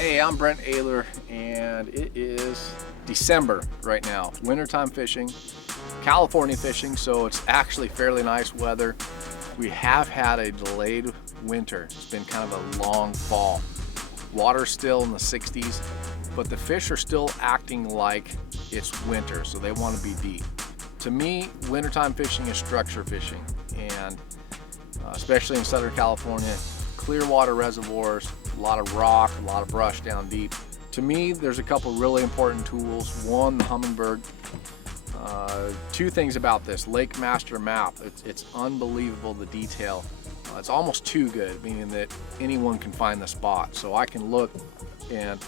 Hey, I'm Brent Ehrler, and it is December right now. Wintertime fishing, California fishing, so it's actually fairly nice weather. We have had a delayed winter. It's been kind of a long fall. Water's still in the 60s, but the fish are still acting like it's winter, so they want to be deep. To me, wintertime fishing is structure fishing, and especially in Southern California, clear water reservoirs, a lot of rock, a lot of brush down deep. To me, there's a couple really important tools. One, the Humminbird. Two things about this Lake Master map. It's unbelievable, the detail. It's almost too good, meaning that anyone can find the spot. So I can look, and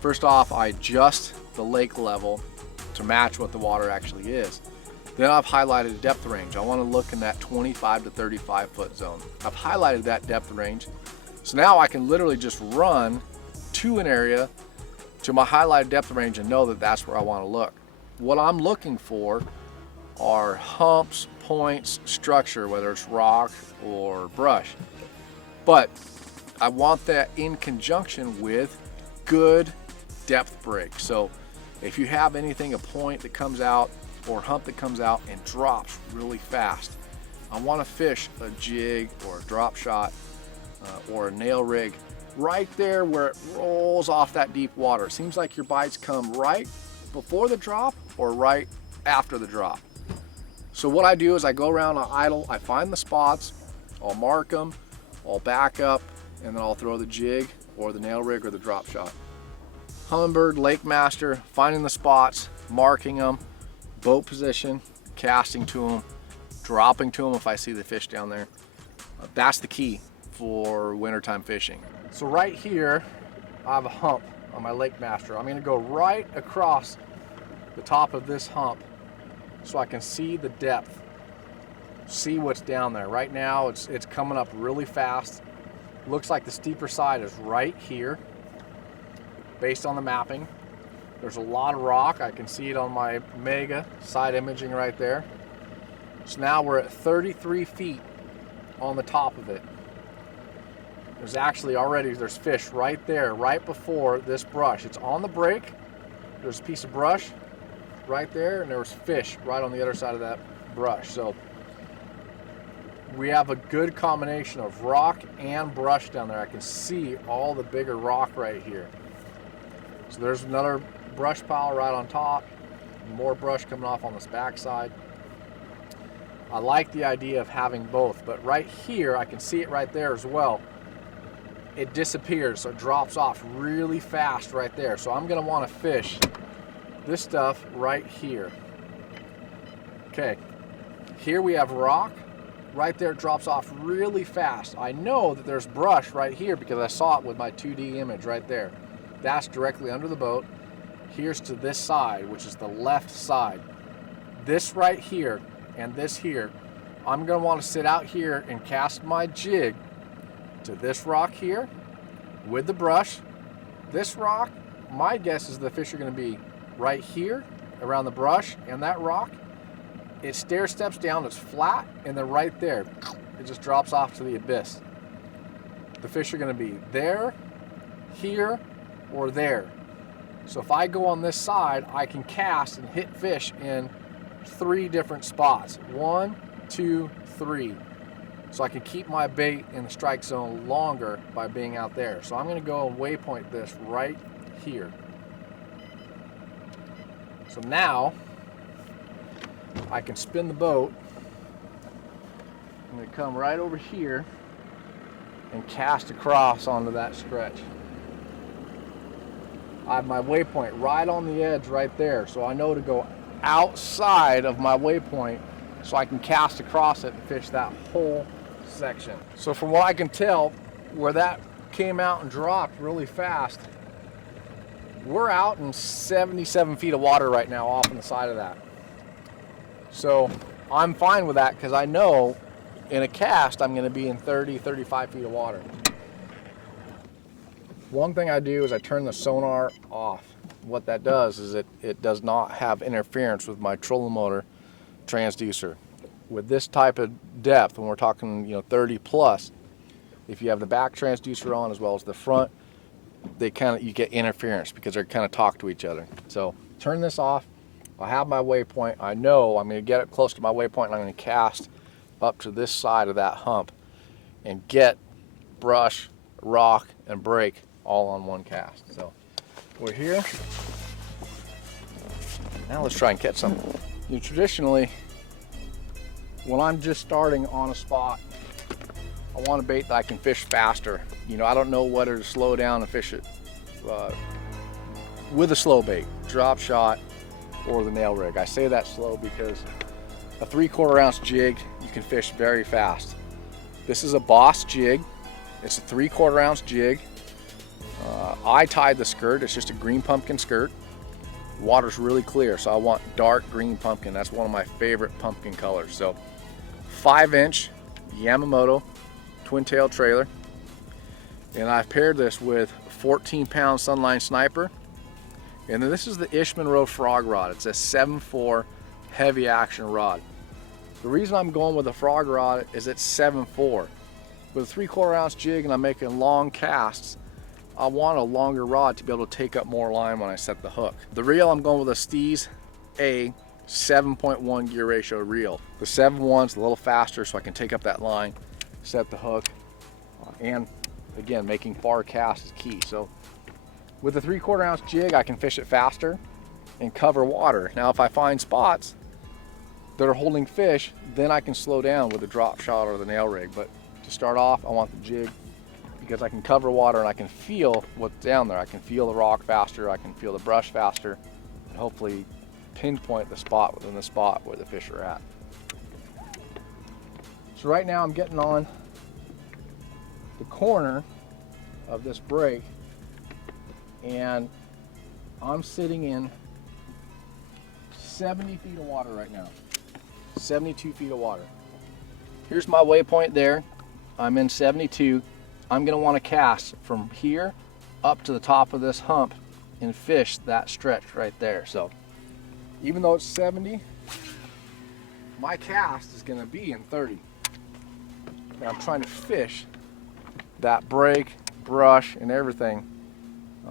first off, I adjust the lake level to match what the water actually is. Then I've highlighted a depth range. I want to look in that 25 to 35 foot zone. I've highlighted that depth range. So now I can literally just run to an area to my highlighted depth range and know that that's where I want to look. What I'm looking for are humps, points, structure, whether it's rock or brush. But I want that in conjunction with good depth break. So if you have anything, a point that comes out or hump that comes out and drops really fast, I want to fish a jig or a drop shot or a nail rig right there where it rolls off that deep water. It seems like your bites come right before the drop or right after the drop. So what I do is I go around, I idle, I find the spots, I'll mark them, I'll back up, and then I'll throw the jig or the nail rig or the drop shot. Humminbird, Lake Master, finding the spots, marking them, boat position, casting to them, dropping to them if I see the fish down there. That's the key for wintertime fishing. So right here, I have a hump on my Lake Master. I'm gonna go right across the top of this hump so I can see the depth, see what's down there. Right now, it's coming up really fast. Looks like the steeper side is right here, based on the mapping. There's a lot of rock. I can see it on my Mega side imaging right there. So now we're at 33 feet on the top of it. There's actually already, there's fish right there, right before this brush. It's on the break. There's a piece of brush right there, and there was fish right on the other side of that brush. So we have a good combination of rock and brush down there. I can see all the bigger rock right here. So there's another brush pile right on top, more brush coming off on this back side. I like the idea of having both, but right here, I can see it right there as well. It disappears, so it drops off really fast right there. So I'm gonna wanna fish this stuff right here. Okay, here we have rock. Right there, it drops off really fast. I know that there's brush right here because I saw it with my 2D image right there. That's directly under the boat. Here's to this side, which is the left side. This right here and this here, I'm gonna wanna sit out here and cast my jig to this rock here with the brush. This rock, my guess is the fish are gonna be right here around the brush and that rock. It stair steps down, it's flat, and then right there, it just drops off to the abyss. The fish are gonna be there, here, or there. So if I go on this side, I can cast and hit fish in 3 different spots. 1, 2, 3. So I can keep my bait in the strike zone longer by being out there. So I'm gonna go and waypoint this right here. So now I can spin the boat. I'm gonna come right over here and cast across onto that stretch. I have my waypoint right on the edge right there, so I know to go outside of my waypoint so I can cast across it and fish that whole section. So from what I can tell, where that came out and dropped really fast, we're out in 77 feet of water right now off on the side of that. So I'm fine with that because I know in a cast I'm going to be in 30, 35 feet of water. One thing I do is I turn the sonar off. What that does is it does not have interference with my trolling motor transducer. With this type of depth, when we're talking 30 plus, if you have the back transducer on as well as the front, you get interference because they're kind of talk to each other. So turn this off. I have my waypoint. I know I'm going to get it close to my waypoint, and I'm going to cast up to this side of that hump and get brush, rock, and break all on one cast. So we're here. Now let's try and catch something. You know, traditionally, when I'm just starting on a spot, I want a bait that I can fish faster. You know, I don't know whether to slow down and fish it with a slow bait, drop shot, or the nail rig. I say that slow because a 3/4 ounce jig, you can fish very fast. This is a Boss jig. It's a 3/4 ounce jig. I tied the skirt. It's just a green pumpkin skirt. Water's really clear, so I want dark green pumpkin. That's one of my favorite pumpkin colors. So 5-inch Yamamoto twin tail trailer, and I've paired this with 14-pound Sunline Sniper, and then this is the Ishman Road frog rod. It's a 7.4 heavy action rod. The reason I'm going with a frog rod is it's 7.4. With a 3/4 ounce jig and I'm making long casts, I want a longer rod to be able to take up more line when I set the hook. The reel, I'm going with a Steez A 7.1 gear ratio reel. The 7.1's a little faster, so I can take up that line, set the hook, and again, making far casts is key. So with a 3/4 ounce jig, I can fish it faster and cover water. Now, if I find spots that are holding fish, then I can slow down with the drop shot or the nail rig. But to start off, I want the jig because I can cover water and I can feel what's down there. I can feel the rock faster, I can feel the brush faster, and hopefully pinpoint the spot within the spot where the fish are at. So right now I'm getting on the corner of this break, and I'm sitting in 70 feet of water right now. 72 feet of water. Here's my waypoint there. I'm in 72. I'm gonna want to cast from here up to the top of this hump and fish that stretch right there. So even though it's 70, my cast is gonna be in 30. And I'm trying to fish that break, brush, and everything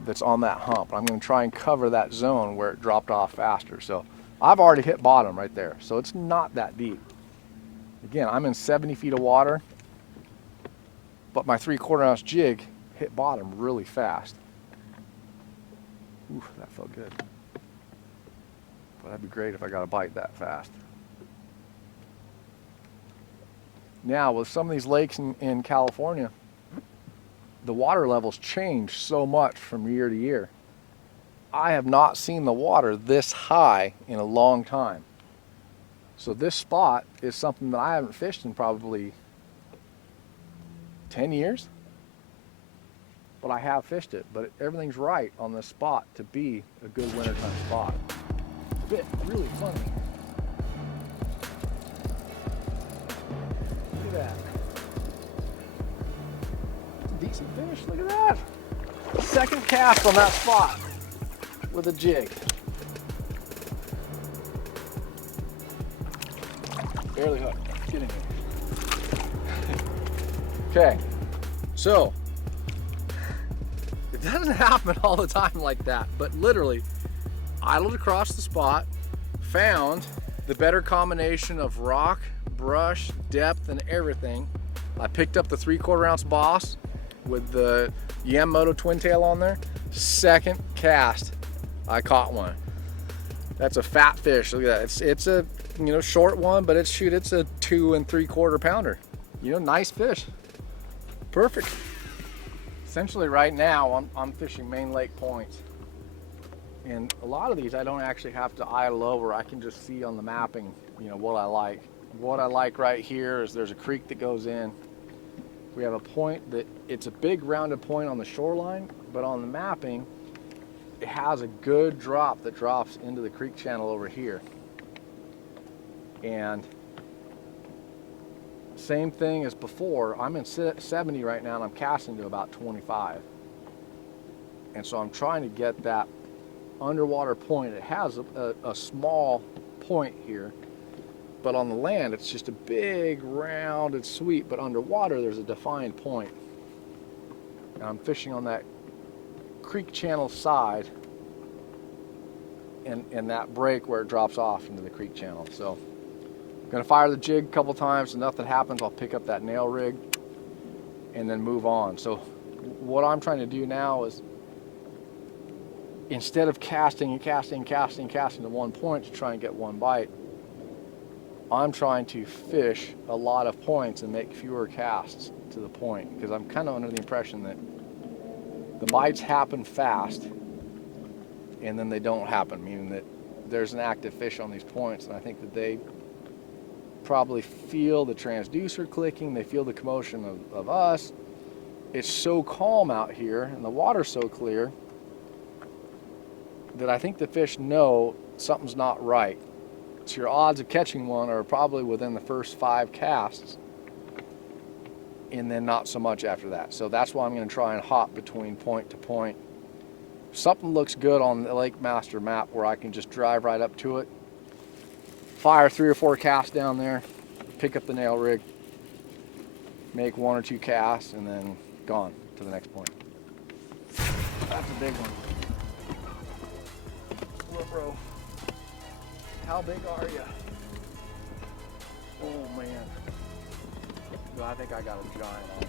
that's on that hump. I'm gonna try and cover that zone where it dropped off faster. So I've already hit bottom right there, so it's not that deep. Again, I'm in 70 feet of water, but my 3/4 ounce jig hit bottom really fast. Ooh, that felt good. But that'd be great if I got a bite that fast. Now, with some of these lakes in California, the water levels change so much from year to year. I have not seen the water this high in a long time. So this spot is something that I haven't fished in probably 10 years, but I have fished it. But everything's right on this spot to be a good wintertime spot. Bit really funny. Look at that. Decent fish, look at that. Second cast on that spot with a jig. Barely hooked, get in here. Okay, so it doesn't happen all the time like that, but literally idled across the spot, found the better combination of rock, brush, depth, and everything. I picked up the 3/4 ounce Boss with the Yamamoto twin tail on there. Second cast, I caught one. That's a fat fish. Look at that. It's a short one, but it's a 2 3/4 pounder. Nice fish. Perfect. Essentially right now I'm fishing main lake points, and a lot of these I don't actually have to idle over. I can just see on the mapping what I like. What I like right here is there's a creek that goes in. We have a point that it's a big rounded point on the shoreline, but on the mapping it has a good drop that drops into the creek channel over here. And same thing as before, I'm in 70 right now and I'm casting to about 25. And so I'm trying to get that underwater point. It has a small point here, but on the land it's just a big rounded sweep, but underwater there's a defined point. And I'm fishing on that creek channel side and that break where it drops off into the creek channel. So I'm gonna fire the jig a couple times, and nothing happens, I'll pick up that nail rig and then move on. So what I'm trying to do now is, instead of casting to one point to try and get one bite, I'm trying to fish a lot of points and make fewer casts to the point, because I'm kind of under the impression that the bites happen fast and then they don't happen, meaning that there's an active fish on these points, and I think that they probably feel the transducer clicking, they feel the commotion of us. It's so calm out here and the water's so clear that I think the fish know something's not right. So your odds of catching one are probably within the first 5 casts, and then not so much after that. So that's why I'm going to try and hop between point to point. If something looks good on the Lake Master map where I can just drive right up to it, fire 3 or 4 casts down there, pick up the nail rig, make 1 or 2 casts, and then gone to the next point. That's a big one. Look, bro. How big are you? Oh man. I think I got a giant on it.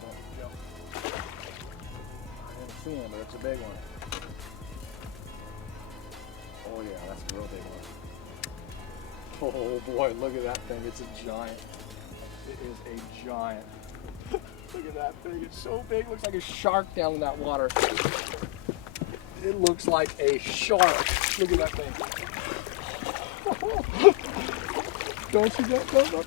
Don't jump. I didn't see him, but it's a big one. Oh yeah, that's a real big one. Oh boy, look at that thing. It's a giant. It is a giant. Look at that thing. It's so big. It looks like a shark down in that water. It looks like a shark. Look at that thing. Don't you go, no.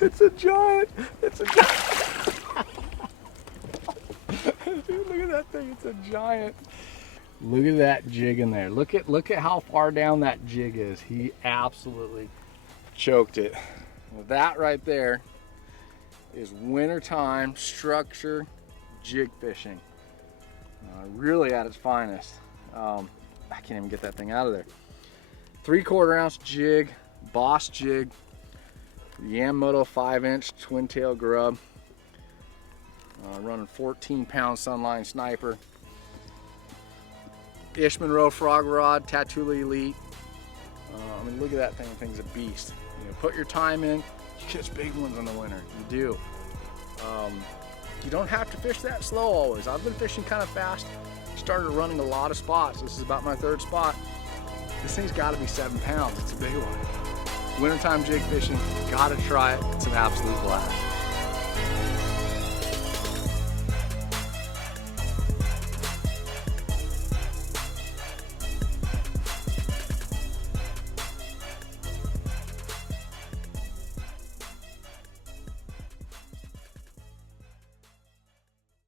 It's a giant. It's a giant. Dude, look at that thing. It's a giant. Look at that jig in there. Look at how far down that jig is. He absolutely choked it. Well, that right there is wintertime structure jig fishing. Really at its finest. I can't even get that thing out of there. 3/4 ounce jig, Boss jig, Yamamoto 5-inch twin tail grub, running 14-pound Sunline Sniper, Ishman frog rod, Tatula Elite. I mean, look at that thing. The thing's a beast. You know, put your time in. You catch big ones in the winter. You do. You don't have to fish that slow always. I've been fishing kind of fast. Started running a lot of spots. This is about my 3rd spot. This thing's got to be 7 pounds. It's a big one. Wintertime jig fishing. Got to try it. It's an absolute blast.